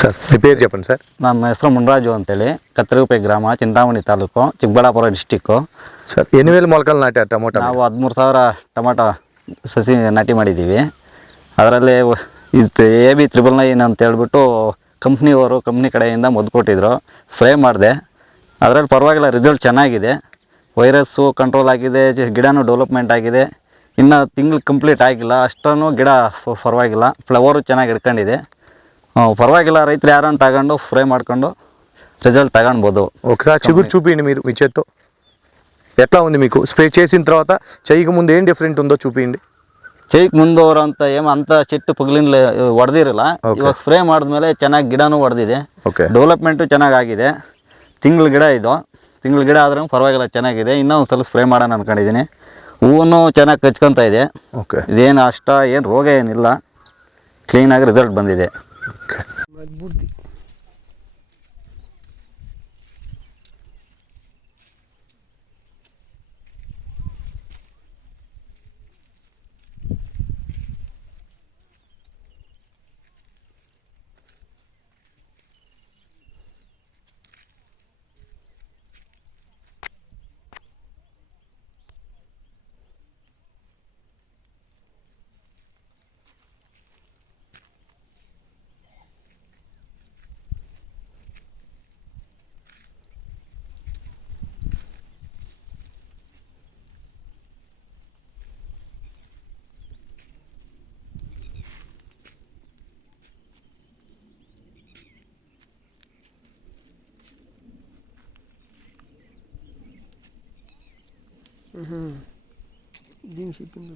Sir మీ పేరు చెప్పండి sir. ನಮ್ಮ ಹೆಸರು ಮುನ್ರಾಜು ಅಂತೇಳಿ, ಕತ್ತರಿಗುಪ್ಪೆ ಗ್ರಾಮ, ಚಿಂತಾಮಣಿ ತಾಲೂಕು, ಚಿಕ್ಕಬಳ್ಳಾಪುರ ಡಿಸ್ಟಿಕ್ಕು. ಸರ್ ಎన్ని వేల ಮೊಳಕలు ನಾಟ್ಯಾರ ಟೊಮೊಟೊ? ನಾವು 13,000 ಟೊಮೊಟೊ ಸಸಿ ನಾಟಿ ಮಾಡಿದ್ದೀವಿ. ಅದರಲ್ಲಿ ಇದು AB 999 ಅಂತ ಹೇಳ್ಬಿಟ್ಟು ಕಂಪ್ನಿ ಕಡೆಯಿಂದ ಮದ್ದು ಕೊಟ್ಟಿದ್ರು, ಸ್ಪ್ರೇ ಮಾಡಿದೆ. ಅದರಲ್ಲಿ ಪರವಾಗಿಲ್ಲ, ರಿಸಲ್ಟ್ ಚೆನ್ನಾಗಿದೆ. ವೈರಸ್ಸು ಕಂಟ್ರೋಲ್ ಆಗಿದೆ, ಗಿಡನೂ ಡೆವಲಪ್ಮೆಂಟ್ ಆಗಿದೆ. ಇನ್ನು ತಿಂಗಳು ಕಂಪ್ಲೀಟ್ ಆಗಿಲ್ಲ, ಅಷ್ಟೂ ಗಿಡ ಪರವಾಗಿಲ್ಲ, ಫ್ಲವರು ಚೆನ್ನಾಗಿ ಹಿಡ್ಕೊಂಡಿದೆ. పర్వాగిಲ್ಲ, రైతులు యారని తగండు స్ప్రే ಮಾಡ್ಕೊಂಡು రిజల్ట్ తగంబోదు. ఒకసారి చిగురు చూపించండి మీరు మీ చేత్తో. ఎట్లా ఉంది మీకు స్ప్రే చేసిన తర్వాత? చెయ్యికి ముందు ఏం డిఫరెంట్ ఉందో చూపించండి. చెయ్యికి ಮುಂದೆ ಅವರಂತ ಏమంತ ಚೆಟ್ಟು ಪಗಲಿನ ಹೊಡೆದಿರಲ್ಲ. ಇವಾಗ ಸ್ಪ್ರೇ ಮಾಡಿದ್ಮೇಲೆ ಚೆನ್ನಾಗಿ ಗಿಡನೂ ಹೊಡೆದಿದೆ, ಡೆವಲಪ್ಮೆಂಟು ಚೆನ್ನಾಗಾಗಿದೆ. ತಿಂಗಳ ಗಿಡ ಇದು, ತಿಂಗಳ ಗಿಡ ಆದ್ರೂ ಪರವಾಗಿಲ್ಲ, ಚೆನ್ನಾಗಿದೆ. ಇನ್ನೂ ಒಂದು ಸಲ ಸ್ಪ್ರೇ ಮಾಡೋಣ ಅನ್ಕೊಂಡಿದ್ದೀನಿ. ಹೂವನ್ನು ಚೆನ್ನಾಗಿ ಕಚ್ಕೊತಾ ಇದೆ. ಇದೇನು ಅಷ್ಟ ಏನು ರೋಗ ಏನಿಲ್ಲ, ಕ್ಲೀನಾಗಿ ರಿಸಲ್ಟ್ ಬಂದಿದೆ. దీని చెప్పింది